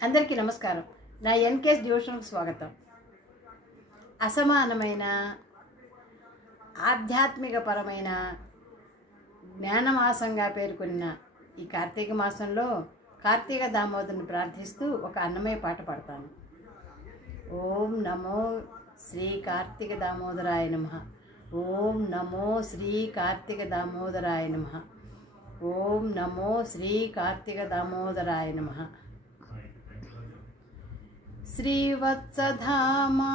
అందరికీ నమస్కారం. నా ఎన్కేఎస్ డివోషన్కు స్వాగతం. అసమానమైన ఆధ్యాత్మిక పరమైన జ్ఞానమాసంగా పేర్కొన్న ఈ కార్తీక మాసంలో కార్తీక దామోదరుని ప్రార్థిస్తూ ఒక అన్నమయ్య పాట పాడతాను. ఓం నమో శ్రీ కార్తీక దామోదరాయ నమః. ఓం నమో శ్రీ కార్తీక దామోదరాయ నమః. ఓం నమో శ్రీ కార్తీక దామోదరాయ నమః. శ్రీవత్సధామా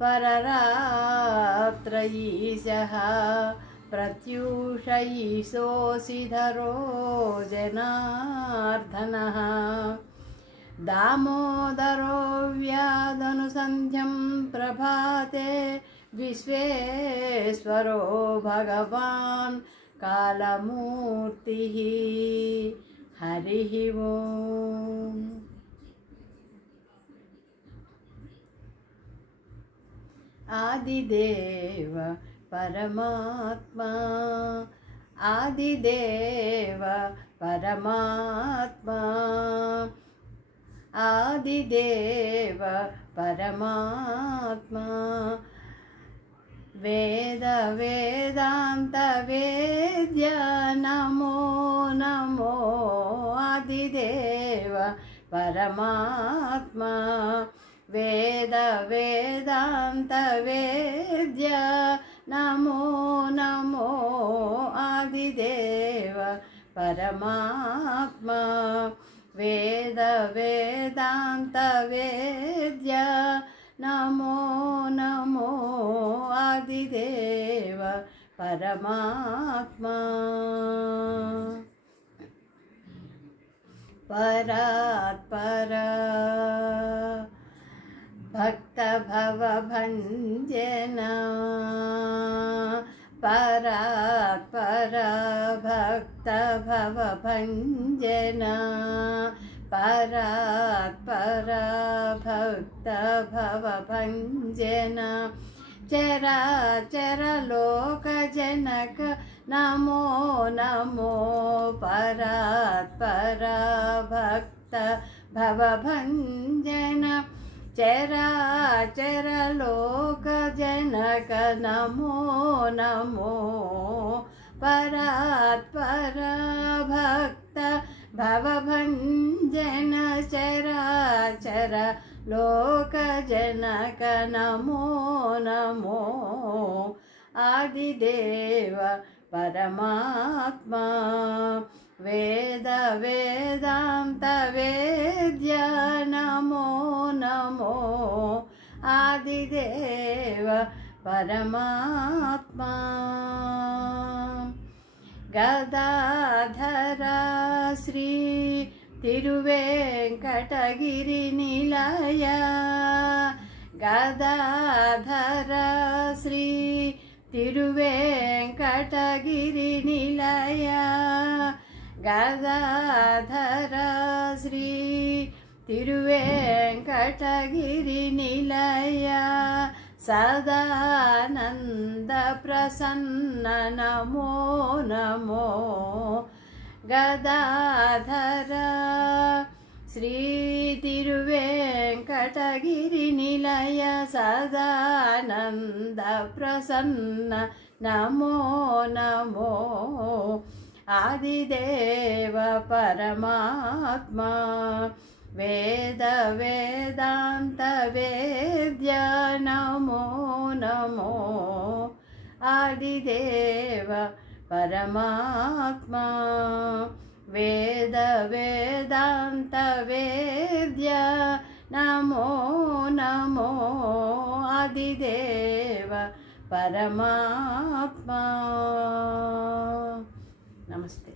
పరరాత్రయీశః ప్రత్యూషయీశోऽసిధరో జనార్దనః దామోదరో వ్యాదనుసంధ్యం ప్రభాతే విశ్వేశ్వరో భగవాన్ కాలమూర్తిః హరిః ఓం. ఆదిదేవ పరమాత్మా ఆదిదేవ పరమాత్మా ఆదిదేవ పరమాత్మా వేద వేదాంత వేద్య నమో నమో ఆదిదేవ పరమాత్మా వేద వేదాంత వేద్య నమో నమో ఆదిదేవ పరమాత్మా వేద వేదాంత వేద్య నమో నమో ఆదిదేవ పరమాత్మా పరాత్పరా భక్త భవభంజన పరాత్పర భక్త భవభంజన పరాత్పర భక్త భవభంజన చరాచర లోకజనక నమో నమో పరాత్పర భక్త భవభంజన చరాచర లోకజనక నమో నమో పరాత్పర భక్త భవభంజన చరాచర లోకజనక నమో నమో ఆదిదేవ పరమాత్మా వేద వేదాంత వేద్య నమో నమో ఆదిదేవ పరమాత్మా గదాధర శ్రీ తిరువేంకటగిరి నిలయ గదాధర శ్రీ తిరువేంకటగిరి నిలయ గదాధర శ్రీ తిరువేంకటగిరి నిలయ సదానంద ప్రసన్న నమో నమో గదాధర శ్రీ తిరువేంకటగిరి నిలయ సదానంద ప్రసన్న నమో నమో ఆదిదేవ పరమాత్మా వేద వేదాంత వేద్య నమో నమో ఆదిదేవ పరమాత్మా వేద వేదాంత వేద్య నమో నమో ఆదిదేవ పరమాత్మా. నమస్తే.